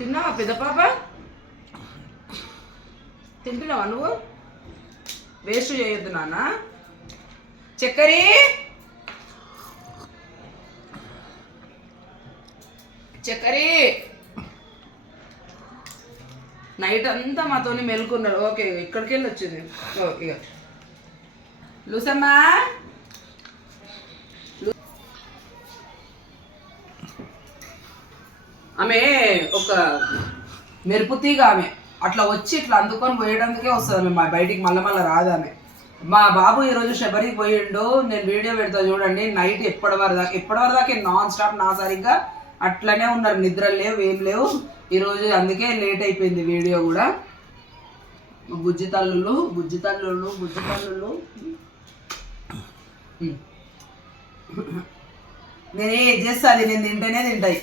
తిన్నావా పెద్ద పాప? తింటున్నావా నువ్వు? వేస్ట్ చేయొద్దు నాన్న. చక్కరి చక్కరి నైట్ అంతా మాతోని మెలుకున్నాడు. ఓకే ఇక్కడికి వెళ్ళి వచ్చింది. ఇక లూసమ్మా ఆమె ఒక మెరుపు తీగ. ఆమె అట్లా వచ్చి ఇట్లా అందుకొని పోయడానికే వస్తుంది ఆమె. మా బయటికి మళ్ళీ రాదు ఆమె. మా బాబు ఈరోజు శబరికి పోయిండు. నేను వీడియో పెడతా చూడండి. నైట్ ఎప్పటివరదాకా నాన్ స్టాప్ నా సరిగ్గా అట్లనే ఉన్నారు. నిద్రలు లేవు, ఏం లేవు ఈరోజు. అందుకే లేట్ అయిపోయింది వీడియో కూడా. బుజ్జి తల్లులు నేనే చేస్తా, అది నేను తింటేనే తింటాయి.